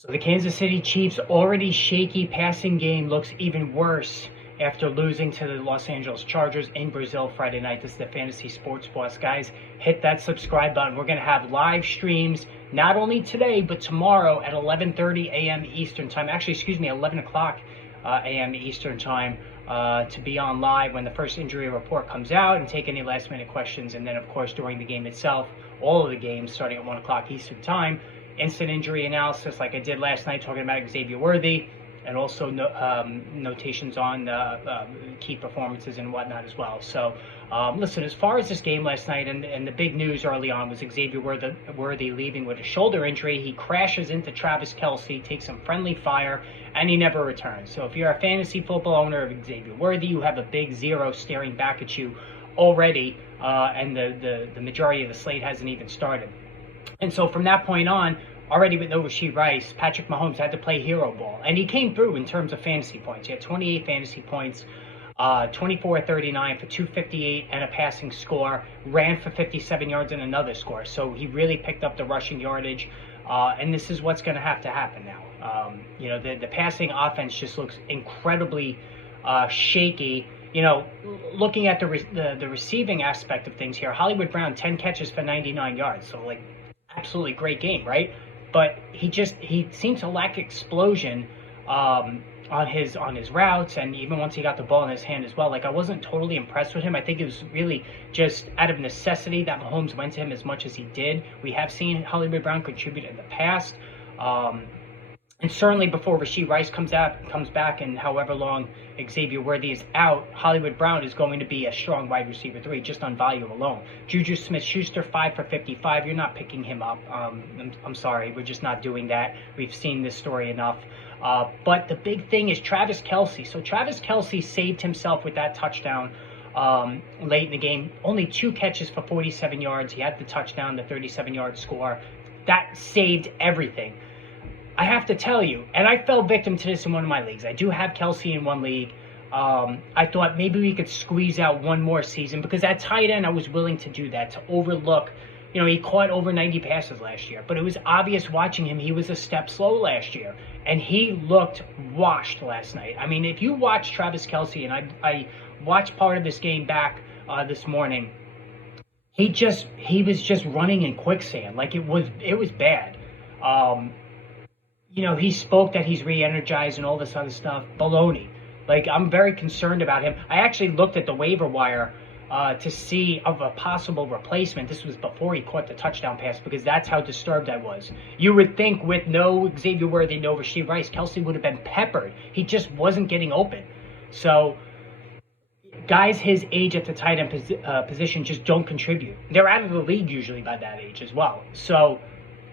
So the Kansas City Chiefs' already shaky passing game looks even worse after losing to the Los Angeles Chargers in Brazil Friday night. This is the Fantasy Sports Boss. Guys, hit that subscribe button. We're going to have live streams not only today, but tomorrow at 11:30 a.m. Eastern Time. Actually, 11 o'clock a.m. Eastern Time to be on live when the first injury report comes out and take any last-minute questions. And then, of course, during the game itself, all of the games starting at 1 o'clock Eastern Time. Instant injury analysis like I did last night talking about Xavier Worthy, and also notations on key performances and whatnot as well. So listen, as far as this game last night, and the big news early on was Xavier Worthy leaving with a shoulder injury. He crashes into Travis Kelce, takes some friendly fire, and he never returns. So if you're a fantasy football owner of Xavier Worthy, you have a big zero staring back at you already, and the majority of the slate hasn't even started. And so from that point on, already with no Rashee Rice, Patrick Mahomes had to play hero ball. And he came through in terms of fantasy points. He had 28 fantasy points, 24-39 for 258 and a passing score, ran for 57 yards and another score. So he really picked up the rushing yardage. And this is what's going to have to happen now. The passing offense just looks incredibly shaky. Looking at the receiving aspect of things here, Hollywood Brown, 10 catches for 99 yards. So, absolutely great game, right? But he seemed to lack explosion on his routes, and even once he got the ball in his hand as well. I wasn't totally impressed with him. I think it was really just out of necessity that Mahomes went to him as much as he did. We have seen Hollywood Brown contribute in the past. And certainly before Rashee Rice comes back, and however long Xavier Worthy is out, Hollywood Brown is going to be a strong wide receiver 3, just on volume alone. Juju Smith-Schuster, 5 for 55. You're not picking him up. I'm sorry. We're just not doing that. We've seen this story enough. But the big thing is Travis Kelce. So Travis Kelce saved himself with that touchdown late in the game. Only 2 catches for 47 yards. He had the touchdown, the 37-yard score. That saved everything. I have to tell you, and I fell victim to this in one of my leagues. I do have Kelce in one league. I thought maybe we could squeeze out one more season, because at tight end I was willing to do that, to overlook. He caught over 90 passes last year, but it was obvious watching him he was a step slow last year, and he looked washed last night. I mean, if you watch Travis Kelce, and I watched part of this game back this morning, he was just running in quicksand. It was bad. He spoke that he's re-energized and all this other stuff. Baloney. I'm very concerned about him. I actually looked at the waiver wire to see of a possible replacement. This was before he caught the touchdown pass, because that's how disturbed I was. You would think with no Xavier Worthy, no Rashee Rice, Kelce would have been peppered. He just wasn't getting open. So guys his age at the tight end position just don't contribute. They're out of the league usually by that age as well. So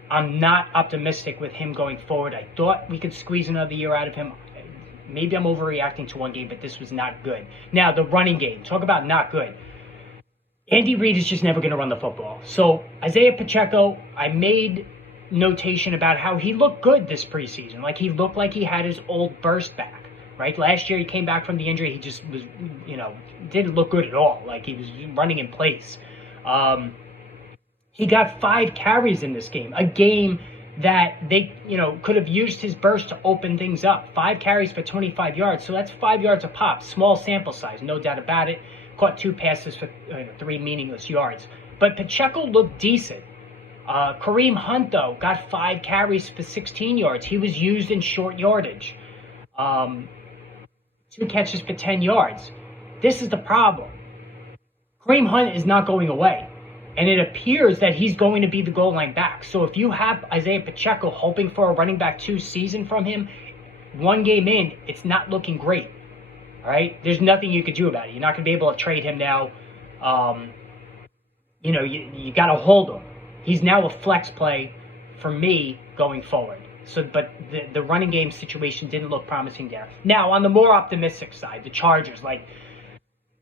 I'm not optimistic with him going forward. I thought we could squeeze another year out of him. Maybe I'm overreacting to one game, but this was not good. Now, the running game. Talk about not good. Andy Reid is just never going to run the football. So, Isaiah Pacheco, I made notation about how he looked good this preseason. He looked like he had his old burst back, right? Last year, he came back from the injury. He just was, didn't look good at all. He was running in place. He got 5 carries in this game, a game that they, could have used his burst to open things up. 5 carries for 25 yards, so that's 5 yards a pop. Small sample size, no doubt about it. Caught 2 passes for 3 meaningless yards. But Pacheco looked decent. Kareem Hunt, though, got 5 carries for 16 yards. He was used in short yardage. 2 catches for 10 yards. This is the problem. Kareem Hunt is not going away. And it appears that he's going to be the goal line back. So if you have Isaiah Pacheco hoping for a running back 2 season from him, 1 game in, it's not looking great. All right? There's nothing you could do about it. You're not going to be able to trade him now. You got to hold him. He's now a flex play for me going forward. But the running game situation didn't look promising there. Now, on the more optimistic side, the Chargers,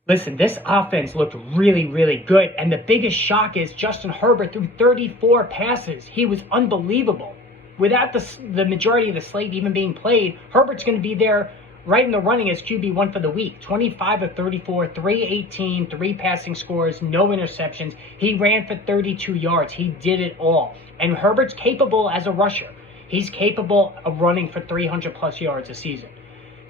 listen, this offense looked really, really good. And the biggest shock is Justin Herbert threw 34 passes. He was unbelievable. Without the majority of the slate even being played, Herbert's going to be there right in the running as QB1 for the week. 25 of 34, 318, 3 passing scores, no interceptions. He ran for 32 yards. He did it all. And Herbert's capable as a rusher. He's capable of running for 300 plus yards a season.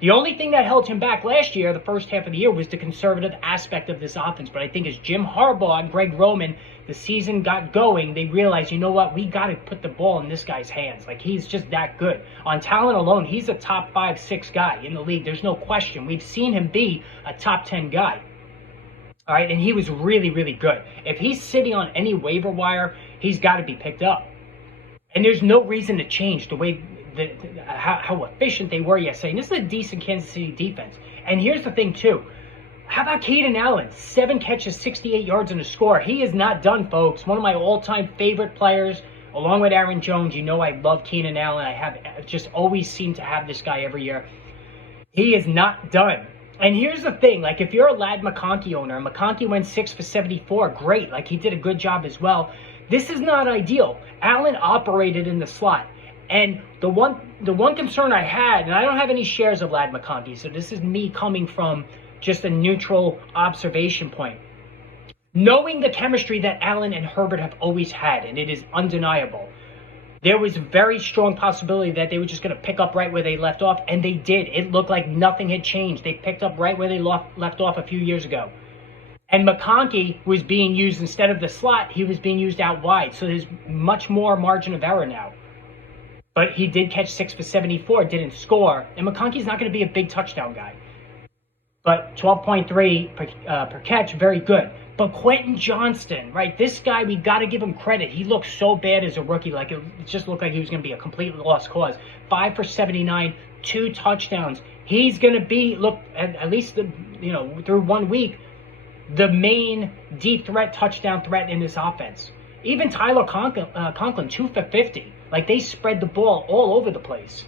The only thing that held him back last year, the first half of the year, was the conservative aspect of this offense. But I think as Jim Harbaugh and Greg Roman, the season got going, they realized, you know what, we got to put the ball in this guy's hands. Like, he's just that good. On talent alone, he's a top 5, 6 guy in the league. There's no question. We've seen him be a top 10 guy. All right, and he was really, really good. If he's sitting on any waiver wire, he's got to be picked up. And there's no reason to change the way how efficient they were yesterday. And this is a decent Kansas City defense. And here's the thing, too. How about Keenan Allen? 7 catches, 68 yards and a score. He is not done, folks. One of my all-time favorite players, along with Aaron Jones. You know I love Keenan Allen. I have just always seemed to have this guy every year. He is not done. And here's the thing. Like, if you're a Ladd McConkey owner, and McConkey went 6 for 74, great. Like, he did a good job as well. This is not ideal. Allen operated in the slot. And the one concern I had, and I don't have any shares of Ladd McConkey, so this is me coming from just a neutral observation point. Knowing the chemistry that Allen and Herbert have always had, and it is undeniable, there was a very strong possibility that they were just going to pick up right where they left off, and they did. It looked like nothing had changed. They picked up right where they left off a few years ago. And McConkey was being used instead of the slot, he was being used out wide, so there's much more margin of error now. But he did catch 6 for 74, didn't score. And McConkey's not going to be a big touchdown guy. But 12.3 per catch, very good. But Quentin Johnston, right? This guy, we got to give him credit. He looked so bad as a rookie. Like, it just looked like he was going to be a complete lost cause. 5 for 79, 2 touchdowns. He's going to be, look, at least, through 1 week, the main deep threat, touchdown threat in this offense. Even Tyler Conklin, 2 for 50. Like, they spread the ball all over the place.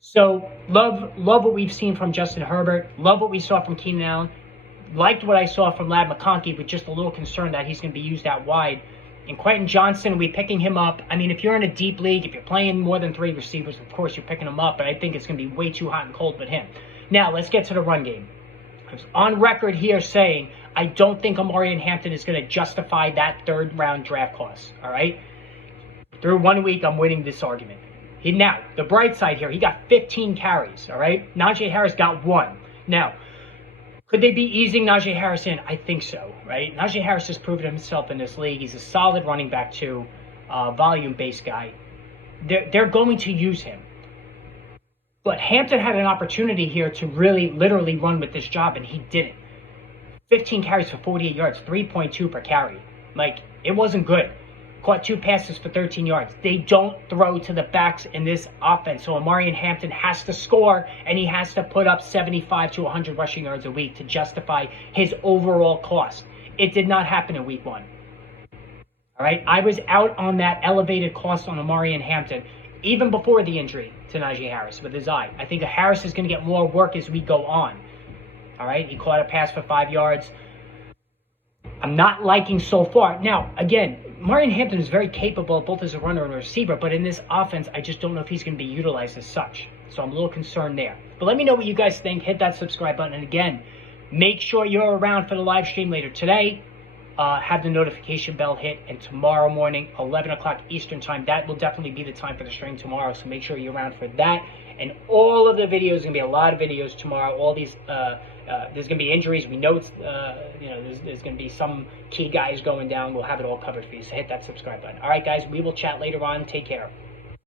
So, love what we've seen from Justin Herbert. Love what we saw from Keenan Allen. Liked what I saw from Ladd McConkey, but just a little concerned that he's going to be used out wide. And Quentin Johnston, we picking him up. I mean, if you're in a deep league, if you're playing more than 3 receivers, of course you're picking him up. But I think it's going to be way too hot and cold with him. Now, let's get to the run game. I was on record here saying I don't think Omarion Hampton is going to justify that 3rd-round draft cost. All right? Through 1 week, I'm winning this argument. Now, the bright side here, he got 15 carries, all right? Najee Harris got 1. Now, could they be easing Najee Harris in? I think so, right? Najee Harris has proven himself in this league. He's a solid running back, too, volume-based guy. They're going to use him. But Hampton had an opportunity here to really, literally run with this job, and he didn't. 15 carries for 48 yards, 3.2 per carry. Like, it wasn't good. Caught 2 passes for 13 yards. They don't throw to the backs in this offense. So Omarion Hampton has to score, and he has to put up 75 to 100 rushing yards a week to justify his overall cost. It did not happen in week 1. All right? I was out on that elevated cost on Omarion Hampton even before the injury to Najee Harris with his eye. I think Harris is going to get more work as we go on. All right? He caught a pass for 5 yards. I'm not liking so far. Now, again, Omarion Hampton is very capable both as a runner and a receiver, but in this offense, I just don't know if he's going to be utilized as such. So I'm a little concerned there. But let me know what you guys think. Hit that subscribe button. And again, make sure you're around for the live stream later today. Have the notification bell hit. And tomorrow morning, 11 o'clock Eastern time, that will definitely be the time for the stream tomorrow. So make sure you're around for that. And all of the videos, going to be a lot of videos tomorrow. All these, there's going to be injuries. We know it's, there's going to be some key guys going down. We'll have it all covered for you. So hit that subscribe button. All right, guys, we will chat later on. Take care.